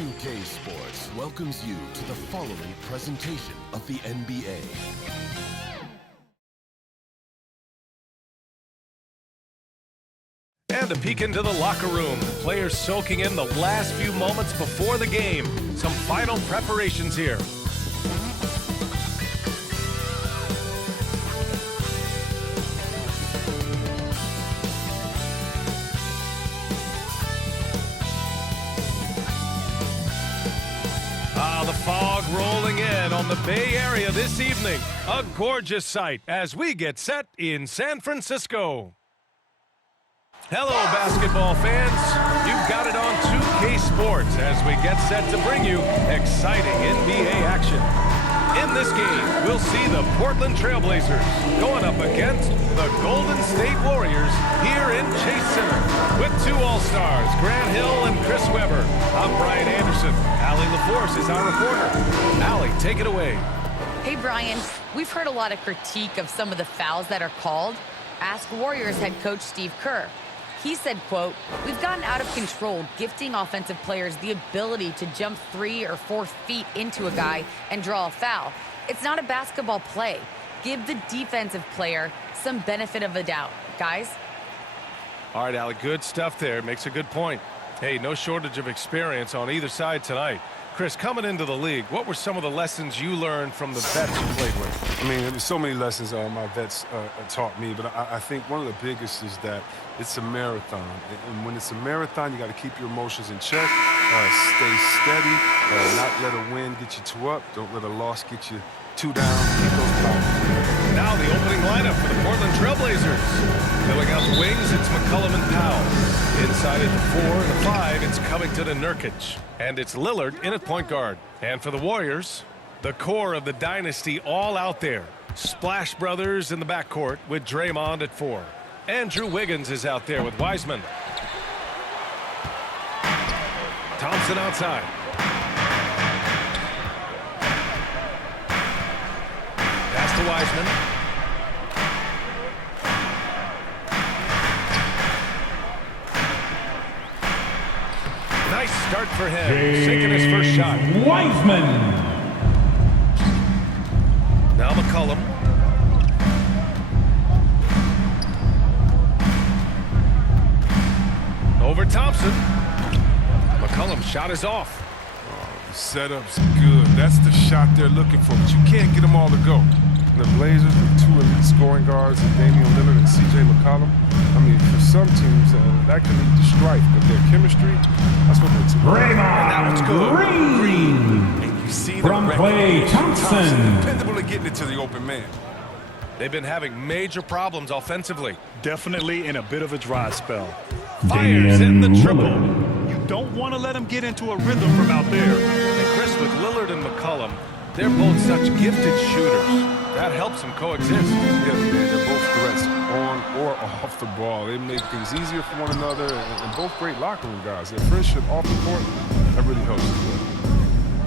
2K Sports welcomes you to the following presentation of the NBA. And a peek into the locker room. Players soaking in the last few moments before the game. Some final preparations here. The fog rolling in on the Bay Area this evening. A gorgeous sight as we get set in San Francisco. Hello, basketball fans. You've got it on 2K Sports as we get set to bring you exciting NBA action. In this game, we'll see the Portland Trailblazers going up against the Golden State Warriors here in Chase Center. With two All-Stars, Grant Hill and Chris Webber. I'm Brian Anderson. Allie LaForce is our reporter. Allie, take it away. Hey, Brian. We've heard a lot of critique of some of the fouls that are called. Ask Warriors head coach Steve Kerr. He said, quote, "We've gotten out of control, gifting offensive players the ability to jump 3 or 4 feet into a guy and draw a foul. It's not a basketball play. Give the defensive player some benefit of the doubt, guys." All right, Allie, good stuff there. Makes a good point. Hey, no shortage of experience on either side tonight. Chris, coming into the league, what were some of the lessons you learned from the vets you played with? I mean, there's so many lessons my vets taught me, but I think one of the biggest is that it's a marathon. And when it's a marathon, you got to keep your emotions in check, stay steady, not let a win get you 2 up, don't let a loss get you 2 down, keep those problems. Now the opening lineup for the Portland Trailblazers. Filling out the wings, it's McCollum and Powell. Inside at the 4 and the 5, it's Covington and Nurkic. And it's Lillard in at point guard. And for the Warriors, the core of the dynasty all out there. Splash Brothers in the backcourt with Draymond at 4. Andrew Wiggins is out there with Wiseman. Thompson outside. Pass to Wiseman. Nice start for him. Sinking his first shot. Wiseman. Now McCollum. Over Thompson. McCollum's shot is off. The setup's good. That's the shot they're looking for, but you can't get them all to go. The Blazers with 2 elite scoring guards, Damian Lillard and C.J. McCollum. I mean, for some teams, that can lead to strife, but their chemistry, that's what makes it. Draymond Green. And you see from Klay Thompson. Dependable at getting it to the open man. They've been having major problems offensively. Definitely in a bit of a dry spell. Fires in the triple. You don't want to let him get into a rhythm from out there. And Chris, with Lillard and McCollum, they're both such gifted shooters. That helps them coexist. Yeah, they're both threats on or off the ball. They make things easier for one another, and both great locker room guys. Their friendship off the court, that really helps as well.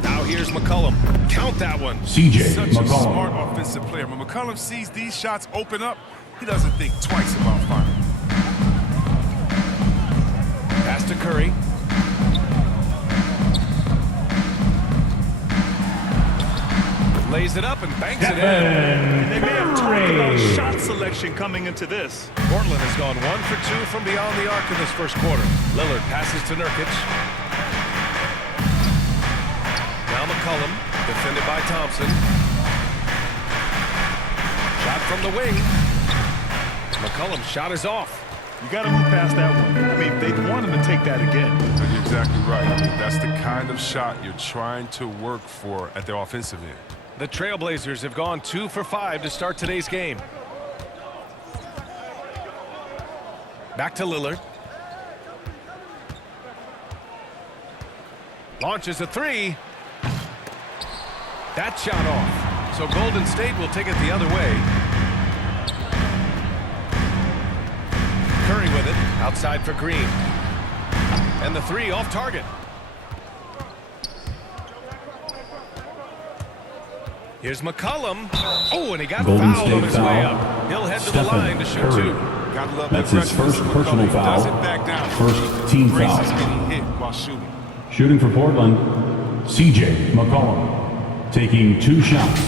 Now here's McCollum. Count that one. CJ Such a McCollum. smart offensive player. When McCollum sees these shots open up, he doesn't think twice about firing. Pass to Curry. Lays it up and banks it in. And they may have talked about shot selection coming into this. Portland has gone 1 for 2 from beyond the arc in this first quarter. Lillard passes to Nurkic. Now McCollum, defended by Thompson. Shot from the wing. McCollum's shot is off. You got to move past that one. I mean, they'd want him to take that again. You're exactly right. I mean, that's the kind of shot you're trying to work for at the offensive end. The Trailblazers have gone 2 for 5 to start today's game. Back to Lillard. Launches a 3. That shot off. So Golden State will take it the other way. Curry with it. Outside for Green. And the 3 off target. Here's McCollum. Oh, and he got Golden fouled State on his foul. way up. He'll head to the line to shoot Curry. 2. Gotta love That's the his first aggressiveness. personal McCollum foul. doesn't back down. First team Braces foul. getting hit while shooting. Shooting for Portland, CJ McCollum. Taking 2 shots.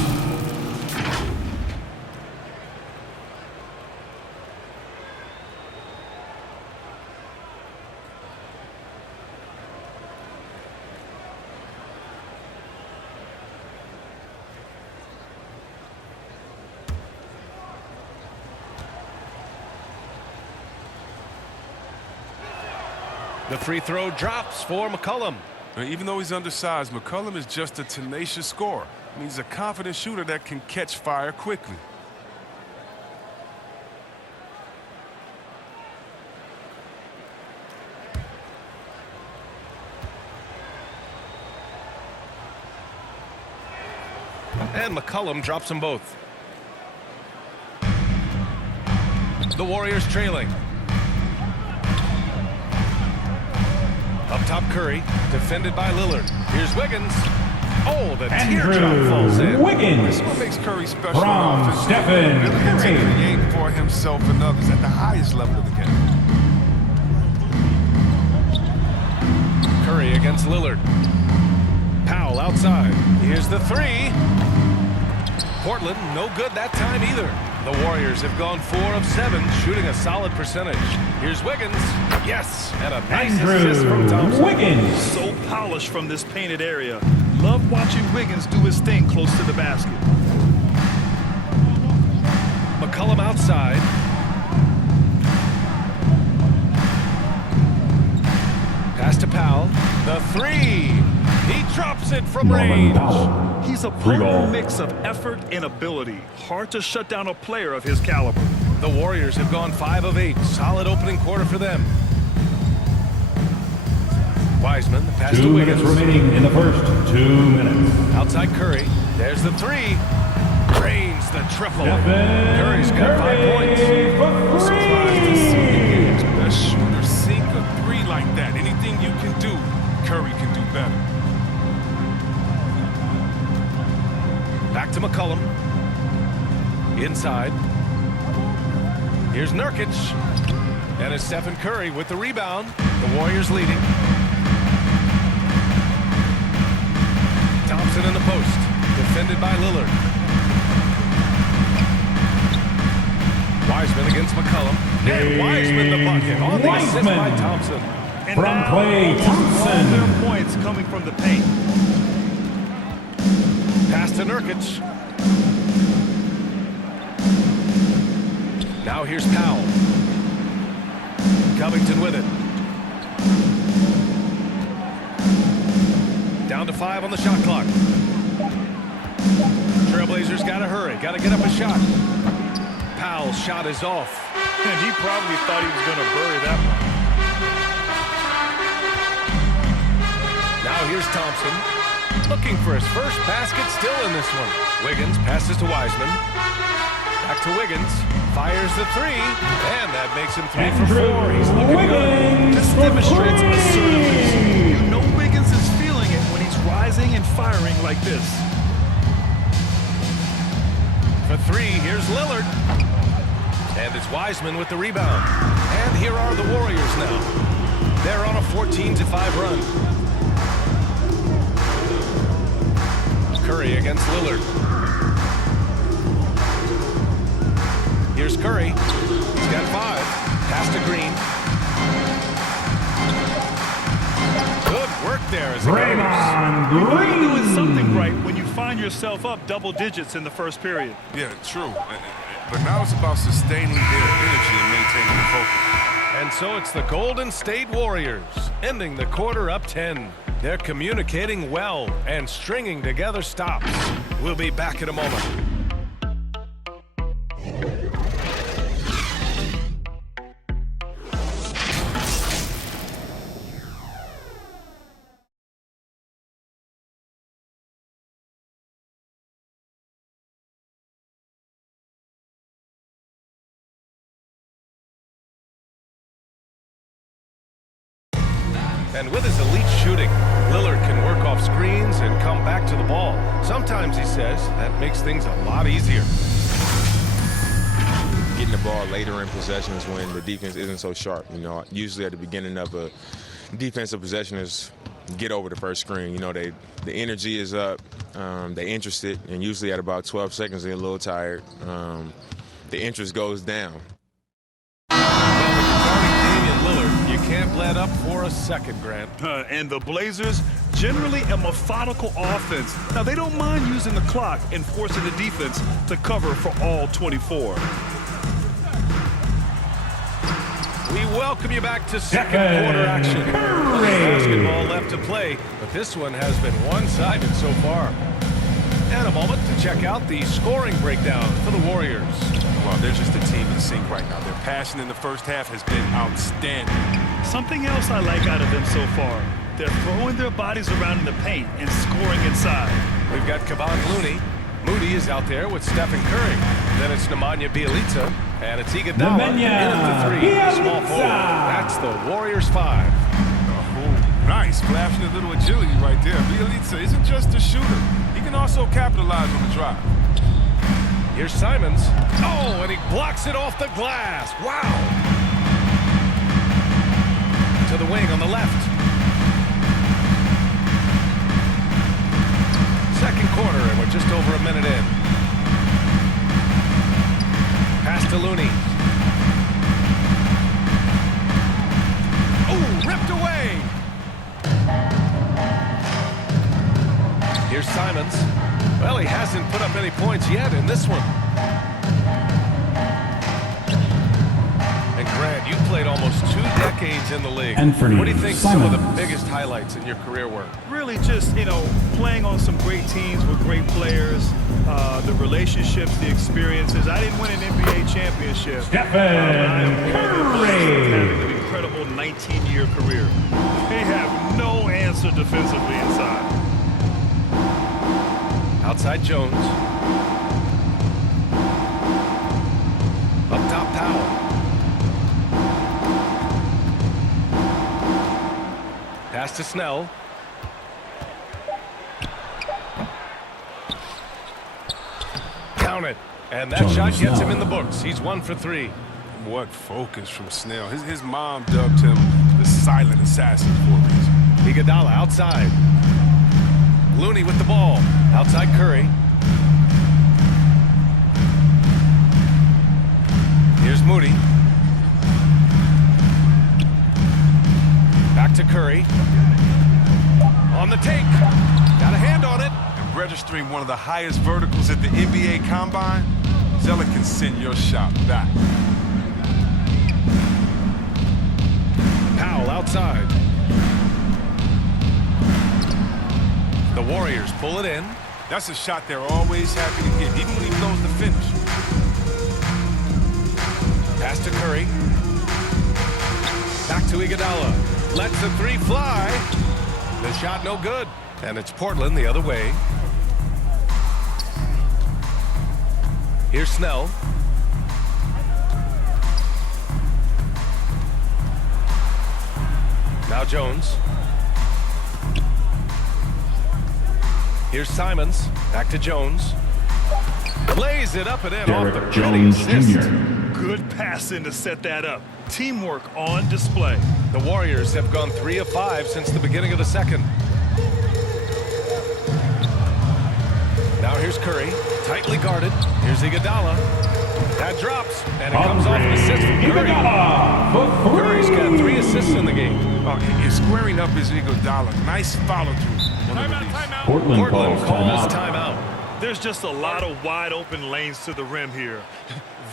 The free throw drops for McCollum. Even though he's undersized, McCollum is just a tenacious scorer. I mean, he's a confident shooter that can catch fire quickly. And McCollum drops them both. The Warriors trailing. Up top, Curry, defended by Lillard. Here's Wiggins. Oh, the teardrop falls in. Wiggins. This is what makes Curry special. From Stephen Really gets to Curry. create for himself and others at the highest level of the game. Curry against Lillard. Powell outside. Here's the 3. Portland, no good that time either. The Warriors have gone 4 of 7, shooting a solid percentage. Here's Wiggins. Yes, and a nice assist from Thompson. Wiggins. So polished from this painted area. Love watching Wiggins do his thing close to the basket. McCollum outside. Pass to Powell. The 3. He drops it from Norman range. Powell. He's a Free ball. potent mix of effort and ability. Hard to shut down a player of his caliber. The Warriors have gone 5 of 8. Solid opening quarter for them. Wiseman, the pass 2 to minutes Wiggins. remaining in the first 2 minutes. Outside Curry. There's the 3. Drains the triple. Stephen Curry's got 5 points. for Surprised to see the game's 3. best shooter sink a 3 like that. Anything you can do, Curry can do better. Back to McCollum. Inside. Here's Nurkic. And it's Stephen Curry with the rebound. The Warriors leading. Thompson in the post. Defended by Lillard. Wiseman against McCollum. And Wiseman the bucket on the assist by Wiseman. Thompson. And From now, Klay almost all Thompson. their points coming from the paint. Pass to Nurkic. Now here's Powell. Covington with it. Down to 5 on the shot clock. Trailblazers got to hurry. Got to get up a shot. Powell's shot is off. And he probably thought he was going to bury that one. Now here's Thompson. Looking for his first basket still in this one. Wiggins passes to Wiseman. Back to Wiggins. Fires the 3. And that makes him 3 for 4. He's looking good. This demonstrates assertiveness. You know Wiggins is feeling it when he's rising and firing like this. For 3, here's Lillard. And it's Wiseman with the rebound. And here are the Warriors now. They're on a 14-5 run. Curry against Lillard. Here's Curry. He's got 5. Pass to Green. Good work there as it goes. Draymond You're doing Green. something right when you find yourself up double digits in the first period. Yeah, true. But now it's about sustaining their energy and maintaining the focus. And so it's the Golden State Warriors, ending the quarter up 10. They're communicating well and stringing together stops. We'll be back in a moment. And with his elite shooting, Lillard can work off screens and come back to the ball. Sometimes, he says, that makes things a lot easier. Getting the ball later in possessions when the defense isn't so sharp. You know, usually at the beginning of a defensive possession is get over the first screen. You know, the energy is up, they're interested, and usually at about 12 seconds they're a little tired. The interest goes down. Damian Lillard, you can't let up for a second, Grant. And the Blazers, generally a methodical offense. Now, they don't mind using the clock and forcing the defense to cover for all 24. We welcome you back to second quarter action. Basketball left to play, but this one has been one-sided so far. And a moment to check out the scoring breakdown for the Warriors. Well, they're just a team in sync right now. Their passion in the first half has been outstanding. Something else I like out of them so far, they're throwing their bodies around in the paint and scoring inside. We've got Kevon Looney. Moody is out there with Stephen Curry. Then it's Nemanja Bjelica, and it's Iguodala in at the 3. Small forward. That's the Warriors 5. Oh, nice. Flashing a little agility right there. Bjelica isn't just a shooter. He can also capitalize on the drive. Here's Simons. Oh, and he blocks it off the glass. Wow. To the wing on the left. Second quarter, and we're just over a minute in. Pass to Looney. Oh, ripped away. Here's Simons. Well, he hasn't put up any points yet in this one. And Grant, you played almost 2 decades in the league. Anthony What do you think some of the Simons. biggest highlights in your career were? Really just, playing on some great teams with great players, the relationships, the experiences. I didn't win an NBA championship. Stephen Curry. Having an incredible 19-year career. They have no answer defensively inside. Outside Jones. Up top Powell. Pass to Snell. Count it. And that Jones shot gets him now. in the books. He's 1 for 3. What focus from Snell. His mom dubbed him the silent assassin for a reason. Iguodala outside. Looney with the ball. Outside Curry. Here's Moody. Back to Curry. On the take. Got a hand on it. And registering one of the highest verticals at the NBA Combine, Zeller can send your shot back. Powell outside. The Warriors pull it in. That's a shot they're always happy to get, even when he blows the finish. Pass to Curry. Back to Iguodala. Lets the 3 fly. The shot no good. And it's Portland the other way. Here's Snell. Now Jones. Here's Simons. Back to Jones. Lays it up and in off the Derek pretty Jones assist. Jr. Good passing to set that up. Teamwork on display. The Warriors have gone 3 of 5 since the beginning of the second. Now here's Curry. Tightly guarded. Here's Iguodala. That drops, and it comes off an assist from Curry. Curry's got 3 assists in the game. Squaring up is Iguodala. Nice follow through. Portland calls calls timeout. timeout. There's just a lot of wide open lanes to the rim here.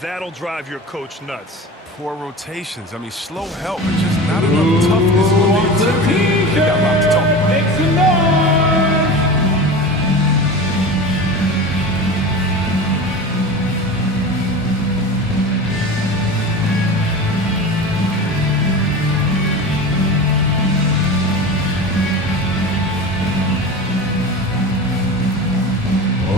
That'll drive your coach nuts. Poor rotations. I mean, slow help, but just not enough toughness on the interior. They got a lot to talk about. Make some noise.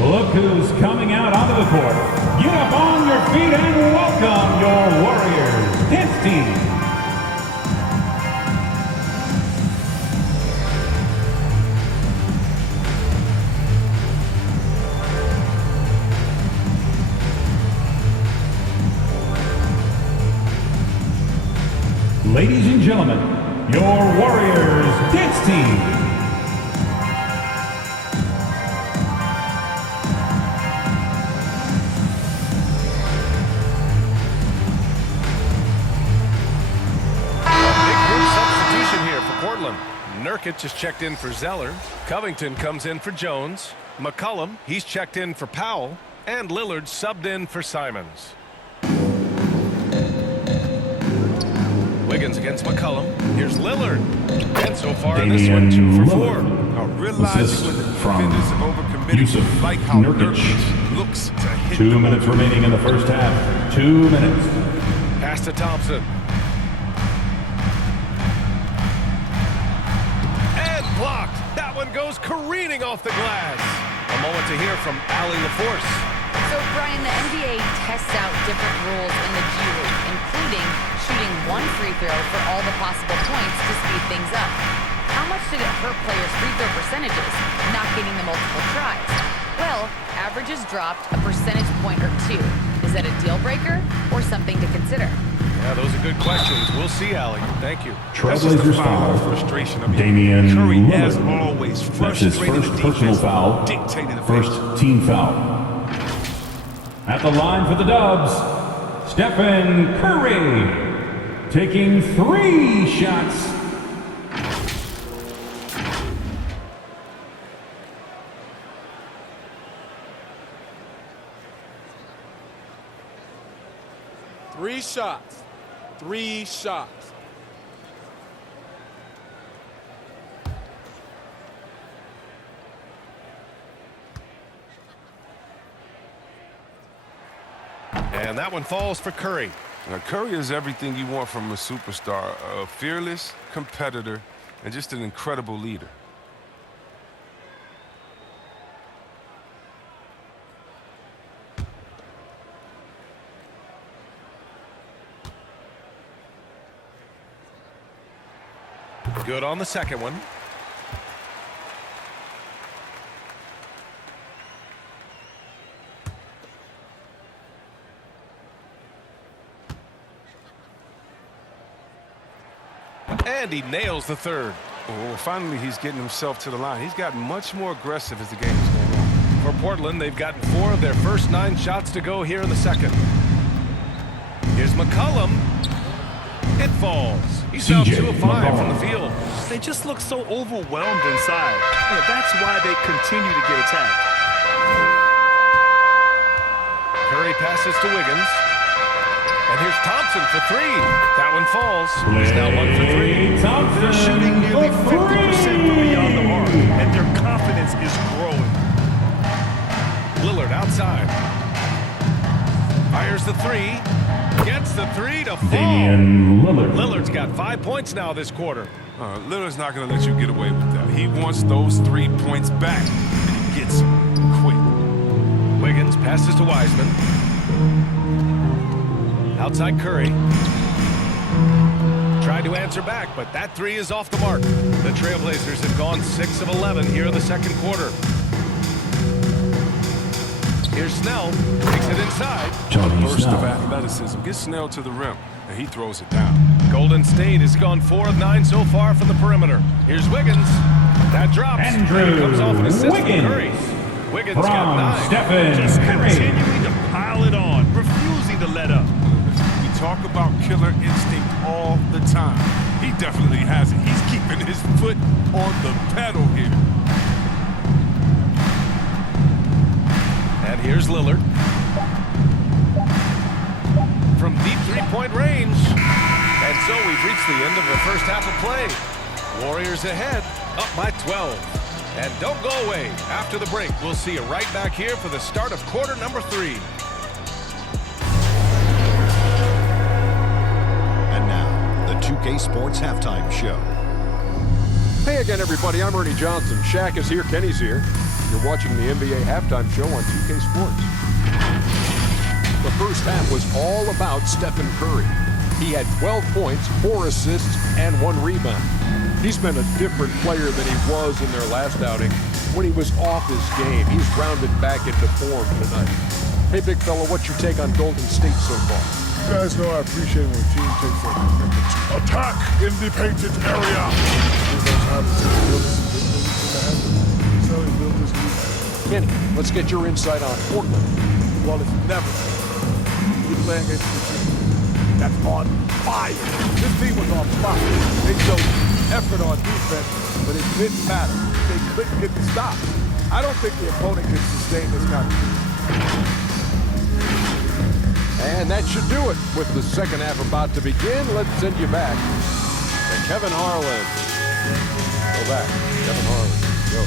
Look who's coming out onto the court. Get up on your feet and welcome your Warriors dance team. Ladies and gentlemen, your Warriors dance team. Portland. Nurkic has checked in for Zeller. Covington comes in for Jones. McCollum, he's checked in for Powell. And Lillard subbed in for Simons. Wiggins against McCollum. Here's Lillard. And so far in this one, 2 for 4. Realizing when the defenders have overcommitted, like how Nurkic looks to hit 2 minutes remaining in the first half. 2 minutes. Pass to Thompson. Blocked. That one goes careening off the glass. A moment to hear from Allie LaForce. So, Brian, the NBA tests out different rules in the G League, including shooting 1 free throw for all the possible points to speed things up. How much did it hurt players' free throw percentages, not getting the multiple tries? Well, averages dropped a percentage point or 2. Is that a deal breaker or something to consider? Yeah, those are good questions. We'll see, Allie. Thank you. Trailblazers foul. Frustration. Damian Curry, Lillard. as always, That's his frustrating first the personal defense, foul. dictating the First pace. team foul. At the line for the Dubs, Stephen Curry taking 3 shots. Three shots. 3 shots. And that one falls for Curry. Now, Curry is everything you want from a superstar, a fearless competitor, and just an incredible leader. Good on the second one. And he nails the third. Well, finally, he's getting himself to the line. He's gotten much more aggressive as the game is going on. For Portland, they've gotten 4 of their first 9 shots to go here in the second. Here's McCollum. It falls. He's now 2 of 5 from the field. They just look so overwhelmed inside. That's why they continue to get attacked. Curry passes to Wiggins. And here's Thompson for 3. That one falls. He's now 1 for 3. They're shooting nearly 50% from beyond the arc, and their confidence is growing. Lillard outside. Fires the 3. Gets the 3 to fall. Damian Lillard. Lillard's got 5 points now this quarter. Lillard's not going to let you get away with that. He wants those 3 points back, and he gets them quick. Wiggins passes to Wiseman. Outside Curry. Tried to answer back, but that 3 is off the mark. The Trailblazers have gone 6 of 11 here in the second quarter. Here's Snell. Takes it inside. Johnny Burst of Snell. athleticism. Gets Snell to the rim, and he throws it down. Golden State has gone 4 of 9 so far from the perimeter. Here's Wiggins. That drops. Andrew And he comes off an assist from Wiggins. Curry. Wiggins From got 9. Stephen Just Curry. continuing to pile it on, refusing to let up. We talk about killer instinct all the time. He definitely has it. He's keeping his foot on the pedal here. And here's Lillard. From deep 3-point range. And so we've reached the end of the first half of play. Warriors ahead, up by 12. And don't go away. After the break, we'll see you right back here for the start of quarter number 3. And now, the 2K Sports Halftime Show. Hey again, everybody. I'm Ernie Johnson. Shaq is here. Kenny's here. You're watching the NBA Halftime Show on 2K Sports. The first half was all about Stephen Curry. He had 12 points, 4 assists, and 1 rebound. He's been a different player than he was in their last outing when he was off his game. He's rounded back into form tonight. Hey, big fella, what's your take on Golden State so far? You guys know I appreciate when a team takes a commitment to attack in the painted area. Kenny, let's get your insight on Portland. Well, it's never. You're playing against a team that's on fire. This team was on fire. They showed effort on defense, but it didn't matter. They couldn't get the stop. I don't think the opponent can sustain this kind of thing. And that should do it. With the second half about to begin, let's send you back to Kevin Harlan. Go back. Kevin Harlan. Go.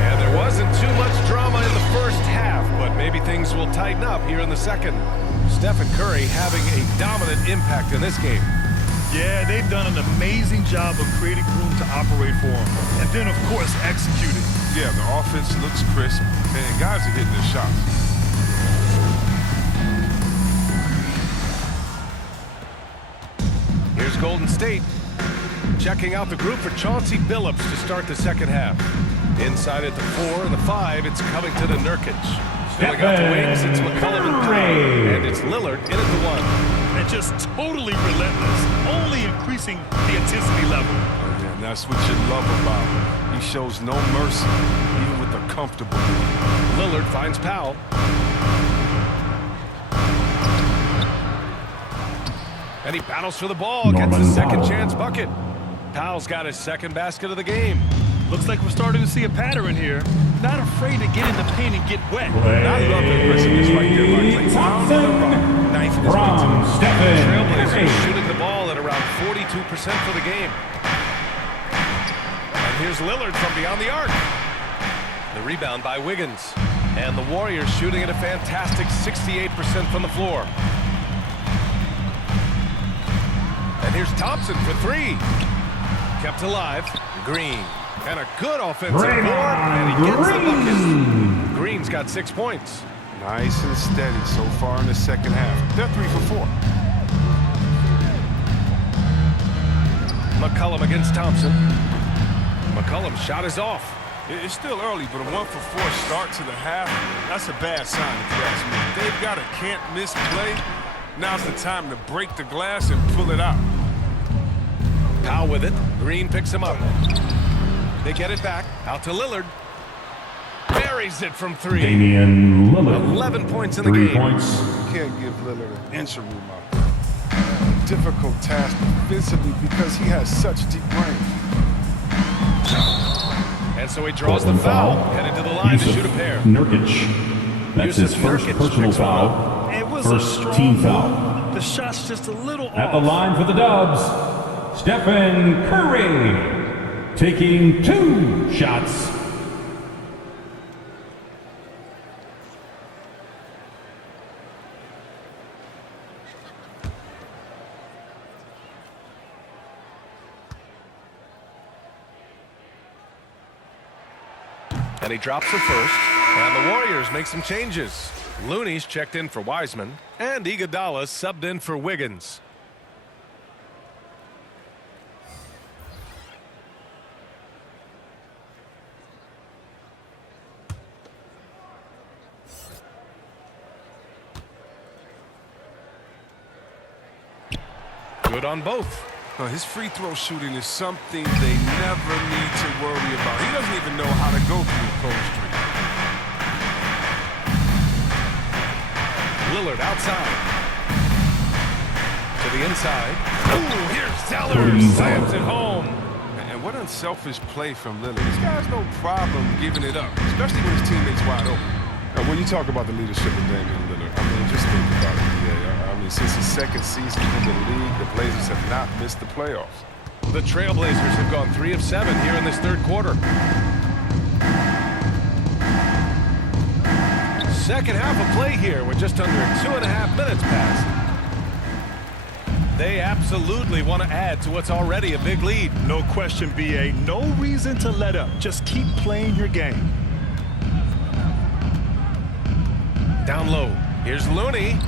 And there wasn't too much drama in the first half, but maybe things will tighten up here in the second. Stephen Curry having a dominant impact in this game. Yeah, they've done an amazing job of creating room to operate for him. And then, of course, executing. Yeah, the offense looks crisp, and guys are hitting their shots. Here's Golden State checking out the group for Chauncey Billups to start the second half. Inside at the 4 and the 5, it's Covington and Nurkic. Filling out the wings, it's McCollum and Powell, and it's Lillard in at the 1. And just totally relentless, only increasing the intensity level. Oh, yeah, and that's what you love about him. He shows no mercy, even with the comfortable. Lillard finds Powell. And he battles for the ball, gets his second chance bucket. Powell's got his second basket of the game. Looks like we're starting to see a pattern here. Not afraid to get in the paint and get wet. And I love the aggressiveness right there by Klay Thompson. Knife in his Stephen Trailblazers shooting the ball at around 42% for the game. And here's Lillard from beyond the arc. The rebound by Wiggins. And the Warriors shooting at a fantastic 68% from the floor. And here's Thompson for 3. Kept alive. Green. And a good offensive board, and he gets the bucket. Green's got 6 points. Nice and steady so far in the second half. They're 3 for 4. McCollum against Thompson. McCollum's shot is off. It's still early, but a 1 for 4 start to the half, that's a bad sign if you ask me. They've got a can't-miss play. Now's the time to break the glass and pull it out. Powell with it. Green picks him up. They get it back. Out to Lillard. Buries it from 3. Damian Lillard. 11 points in the 3 game. points. You can't give Lillard an inch of room out there. Difficult task defensively because he has such deep range. And so he draws the foul. Headed to the line to shoot a pair. Nurkic. That's his first personal foul. It was First a strong team foul. The shot's just a little At off. the line for the Dubs, Stephen Curry. Taking 2 shots. And he drops the first. And the Warriors make some changes. Looney's checked in for Wiseman. And Iguodala subbed in for Wiggins. Good on both. His free throw shooting is something they never need to worry about. He doesn't even know how to go through cold streak. Lillard outside. To the inside. Ooh, here's Sellers. Slams it home. And what unselfish play from Lillard. This guy has no problem giving it up, especially when his teammates wide open. Now, when you talk about the leadership of Damian Lillard, I mean, just think about it, I mean, since his second season in the league, the Blazers have not missed the playoffs. The Trailblazers have gone 3 of 7 here in this third quarter. Second half of play here with just under 2.5 minutes passed. They absolutely want to add to what's already a big lead. No question, B.A. No reason to let up. Just keep playing your game. Down low. Here's Looney.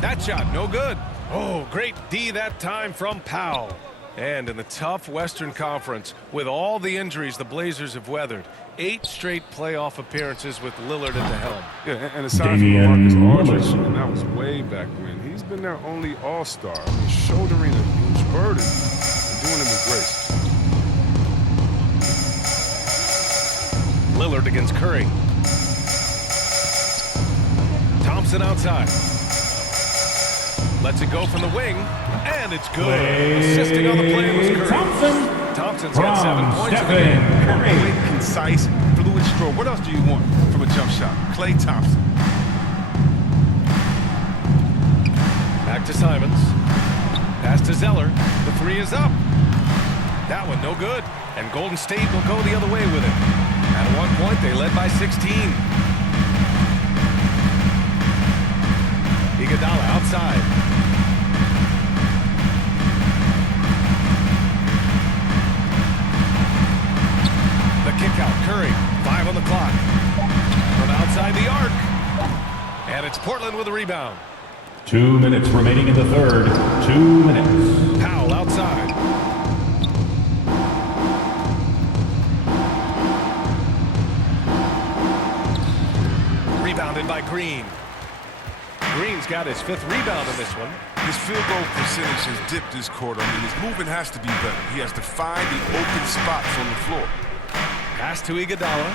That shot, no good. Oh, great D that time from Powell. And in the tough Western Conference, with all the injuries the Blazers have weathered, 8 straight playoff appearances with Lillard at the helm. Yeah, and aside from Marcus Aldridge, and that was way back when, he's been their only all-star. He's shouldering a huge burden and doing it with grace. Lillard against Curry. Thompson outside. Lets it go from the wing, and it's good. Assisting on the play was Curry. Thompson's got 7 points in the game. Quick, concise, fluid stroke. What else do you want from a jump shot? Klay Thompson. Back to Simons. Pass to Zeller. The 3 is up. That one no good. And Golden State will go the other way with it. At one point, they led by 16. Iguodala outside. The kick out, Curry. 5 on the clock. From outside the arc. And it's Portland with a rebound. 2 minutes remaining in the third. 2 minutes. Powell outside. Rebounded by Green. Green's got his 5th rebound in this one. His field goal percentage has dipped this quarter. I mean, his movement has to be better. He has to find the open spots on the floor. Pass to Iguodala.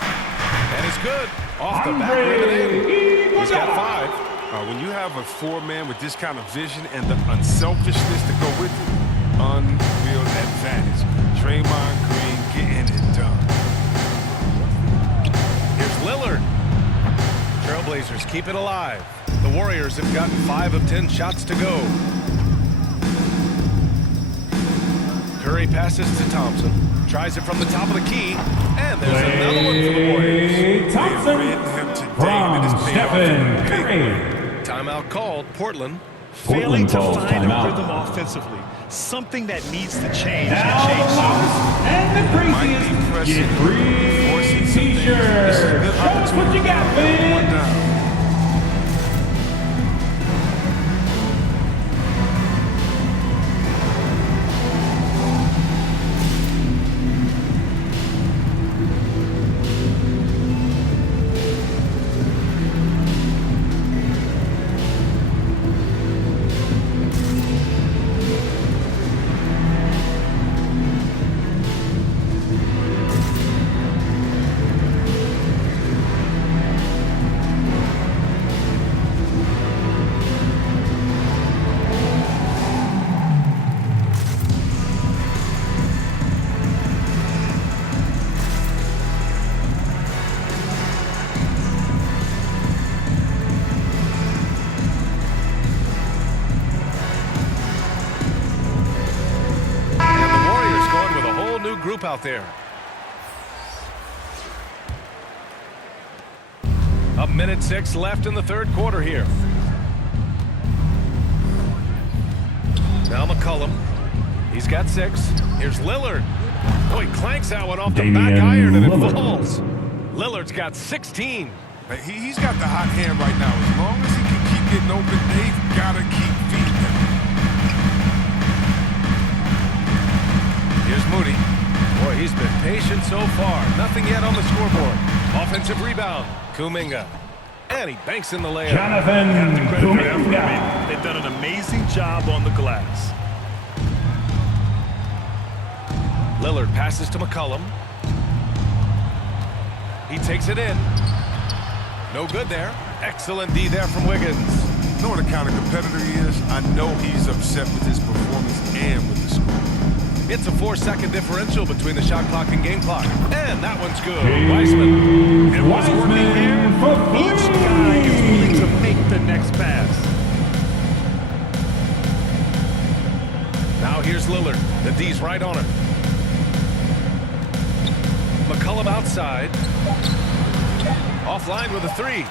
And it's good. Off the back rim and in. He's got 5. When you have a 4-man with this kind of vision and the unselfishness to go with it, unreal advantage. Draymond Green getting it done. Here's Lillard. Trailblazers keep it alive. The Warriors have gotten 5 of 10 shots to go. Curry passes to Thompson. Tries it from the top of the key. And there's another one for the Warriors. Thompson from Stephen Curry. Timeout called. Portland. Failing to calls find a timeout. rhythm offensively. Something that needs to change. Now the box and the craziest get free t-shirts. Show us what you got, man. Group out there. A minute 6 left in the third quarter here. Now McCollum. He's got 6. Here's Lillard. Oh, he clanks that one off the back iron and it falls. Lillard's got 16. He's got the hot hand right now. As long as he can keep getting open, they've got to keep feeding him. Here's Moody. Boy, he's been patient so far. Nothing yet on the scoreboard. Offensive rebound. Kuminga. And he banks in the layup. Jonathan Kuminga. They've done an amazing job on the glass. Lillard passes to McCollum. He takes it in. No good there. Excellent D there from Wiggins. You know what the kind of competitor he is? I know he's upset with his performance and with the score. It's a 4-second differential between the shot clock and game clock. And that one's good. Wiseman. It was working here. Each guy is willing to make the next pass. Now here's Lillard. The D's right on him. McCollum outside. Offline with a 3.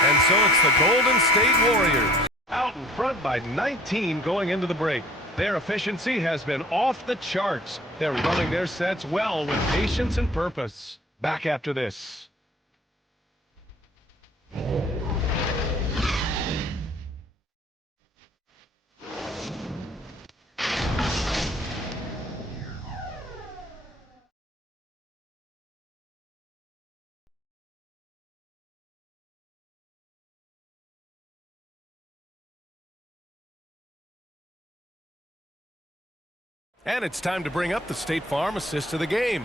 And so it's the Golden State Warriors. Out in front by 19 going into the break. Their efficiency has been off the charts. They're running their sets well with patience and purpose. Back after this. And it's time to bring up the State Farm assist of the game.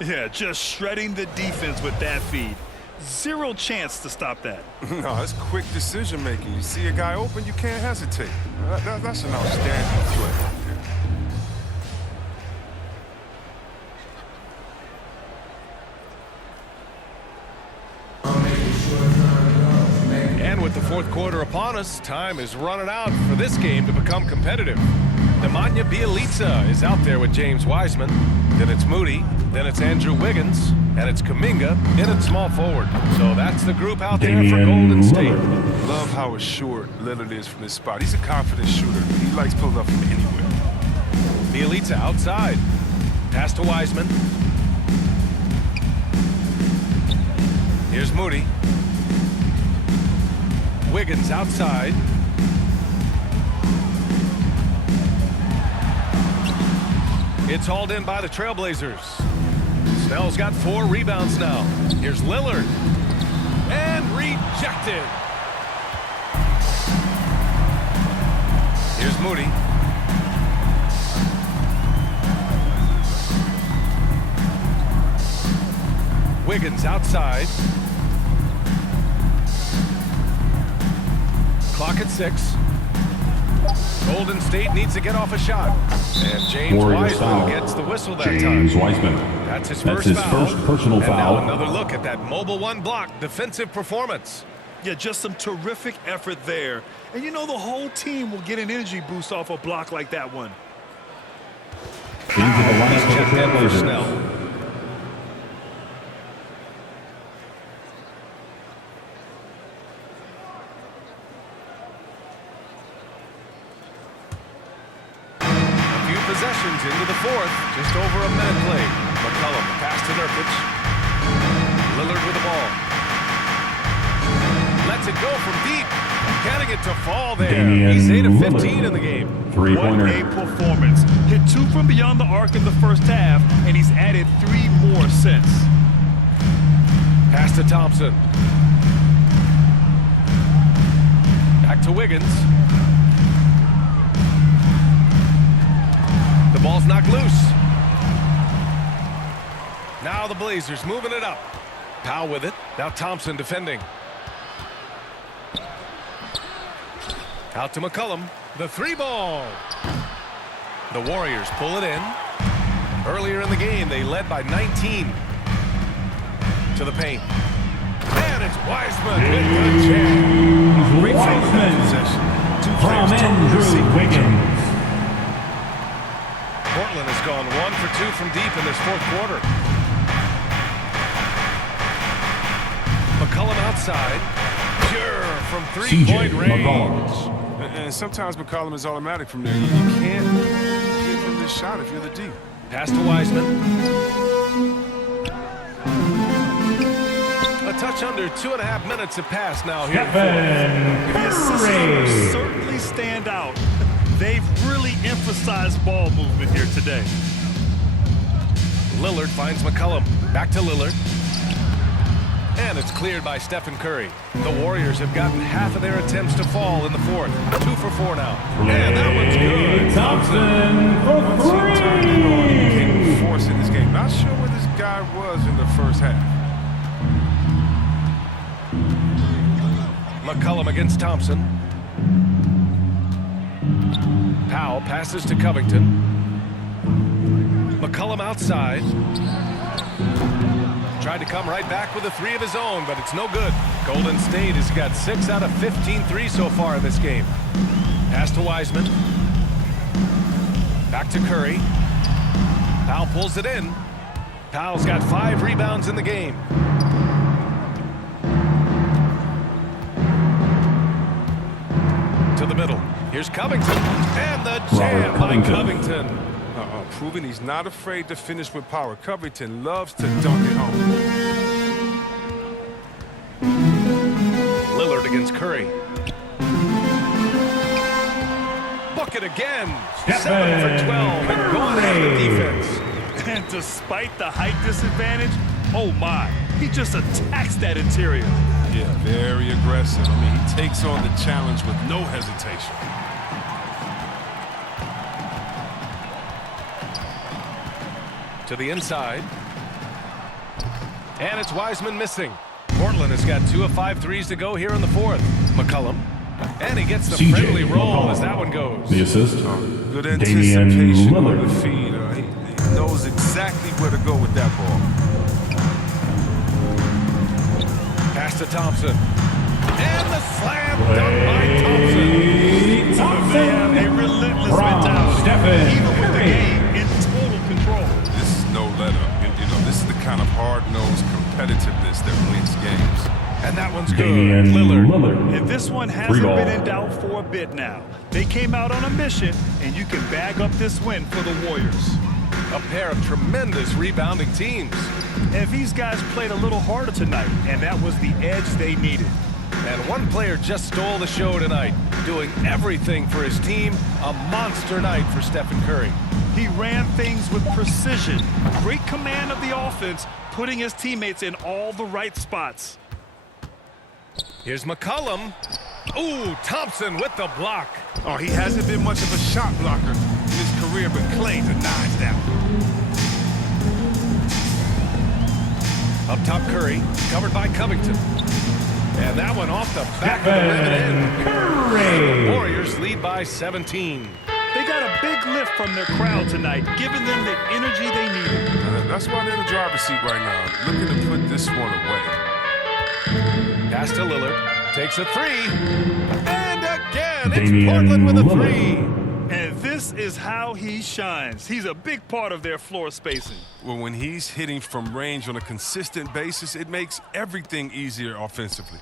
Yeah, just shredding the defense with that feed. Zero chance to stop that. No, it's quick decision making. You see a guy open, you can't hesitate. That's an outstanding play. And with the fourth quarter upon us, time is running out for this game to become competitive. Nemanja Bjelica is out there with James Wiseman. Then it's Moody. Then it's Andrew Wiggins. And it's Kuminga in at small forward. So that's the group out there for Golden State. Love how assured Lillard is from this spot. He's a confident shooter. He likes pulling up from anywhere. Bjelica outside. Pass to Wiseman. Here's Moody. Wiggins outside. It's hauled in by the Trailblazers. Snell's got 4 rebounds now. Here's Lillard. And rejected. Here's Moody. Wiggins outside. Clock at 6. Golden State needs to get off a shot. And James Wiseman gets the whistle that time. James Wiseman. That's his That's first his foul. first personal and foul. Now another look at that mobile one block defensive performance. Yeah, just some terrific effort there. And you know the whole team will get an energy boost off a block like that one. Into the lineup for the Trailblazers. Snell. Possessions into the fourth. Just over a minute played. McCollum pass to Nurkic. Lillard with the ball. Lets it go from deep. Getting it to fall there. Damian He's 8 of 15 Lillard. in the game. Three-pointer. What a performance. Hit 2 from beyond the arc in the first half, and he's added 3 more since. Pass to Thompson. Back to Wiggins. The ball's knocked loose. Now the Blazers moving it up. Powell with it. Now Thompson defending. Out to McCollum. The 3 ball. The Warriors pull it in. Earlier in the game, they led by 19. To the paint. And it's Wiseman with the jam. James Wiseman from Andrew Wiggins. Portland has gone 1 for 2 from deep in this fourth quarter. McCollum outside. Pure from 3-point range. And sometimes McCollum is automatic from there. You can't give him this shot if you're the D. Pass to Wiseman. A touch under 2.5 minutes have passed now here. The assistants certainly stand out. They've really emphasized ball movement here today. Lillard finds McCollum. Back to Lillard. And it's cleared by Stephen Curry. The Warriors have gotten half of their attempts to fall in the fourth. 2 for 4 now. And that one's good. Thompson for 3. He came force in this game. Not sure where this guy was in the first half. McCollum against Thompson. Powell passes to Covington. McCollum outside. Tried to come right back with a 3 of his own, but it's no good. Golden State has got 6 out of 15 threes so far in this game. Pass to Wiseman. Back to Curry. Powell pulls it in. Powell's got 5 rebounds in the game. To the middle. Here's Covington. And the jam by Covington. Proving he's not afraid to finish with power. Covington loves to dunk it home. Lillard against Curry. Bucket again. 7 for 12 and going out of defense. And despite the height disadvantage, oh my, he just attacks that interior. Yeah, very aggressive. I mean, he takes on the challenge with no hesitation. To the inside. And it's Wiseman missing. Portland has got 2 of 5 threes to go here in the fourth. McCollum. And he gets the friendly roll as that one goes. The assist. Good Damian anticipation on Lillard. the feed. He knows exactly where to go with that ball. Pass to Thompson. And the slam dunk by Thompson. They have a relentless From mentality. Stephen Even with the Curry. game in total control. This is no let-up. You know, this is the kind of hard-nosed competitiveness that wins games. And that one's good. Damian Lillard. And this one Free hasn't ball. been in doubt for a bit now. They came out on a mission, and you can bag up this win for the Warriors. A pair of tremendous rebounding teams. And these guys played a little harder tonight, and that was the edge they needed. And one player just stole the show tonight, doing everything for his team. A monster night for Stephen Curry. He ran things with precision, great command of the offense, putting his teammates in all the right spots. Here's McCollum. Ooh, Thompson with the block. Oh, he hasn't been much of a shot blocker in his career, but Clay denies that one. Up top, Curry, covered by Covington. And that one off the back of the rim. Curry. The Warriors lead by 17. They got a big lift from their crowd tonight, giving them the energy they needed. That's why they're in the driver's seat right now, looking to put this one away. Pass to Lillard. Takes a three. And again, it's Damian Portland with a Lillard. three. And this is how he shines. He's a big part of their floor spacing. Well, when he's hitting from range on a consistent basis, it makes everything easier offensively.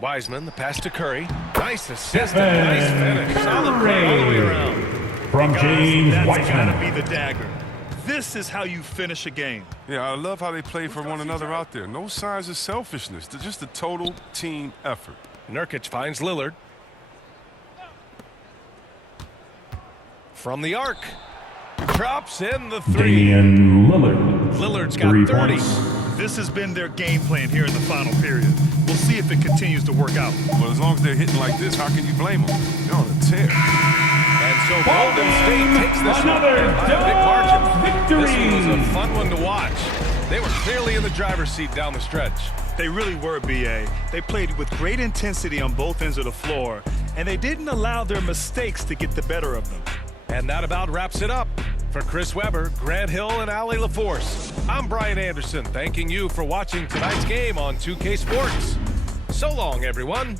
Wiseman, the pass to Curry. Nice assist and nice finish. Solid play all the way around. From Guys, James that's Wiseman. gotta be the dagger. This is how you finish a game. Yeah, I love how they play for one another out there. No signs of selfishness. They're just a total team effort. Nurkic finds Lillard. From the arc. Drops in the three. Damian Lillard. Lillard's got 3 30. points. This has been their game plan here in the final period. We'll see if it continues to work out. Well, as long as they're hitting like this, how can you blame them? They're on a tear. And so Golden State takes this Another one by a big margin. victory. This one was a fun one to watch. They were clearly in the driver's seat down the stretch. They really were, B.A. They played with great intensity on both ends of the floor, and they didn't allow their mistakes to get the better of them. And that about wraps it up. For Chris Webber, Grant Hill, and Allie LaForce, I'm Brian Anderson, thanking you for watching tonight's game on 2K Sports. So long, everyone.